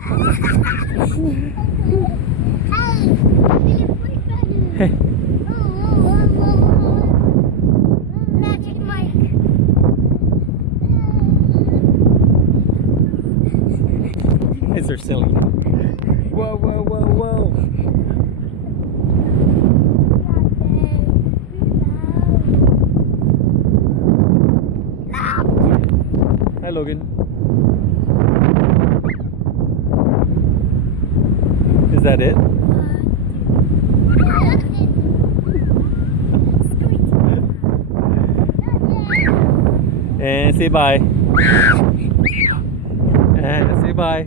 Hey. Magic Mike. Guys are silly. Whoa, whoa, whoa, whoa. Hi, Logan. Is that it? And say bye. And say bye.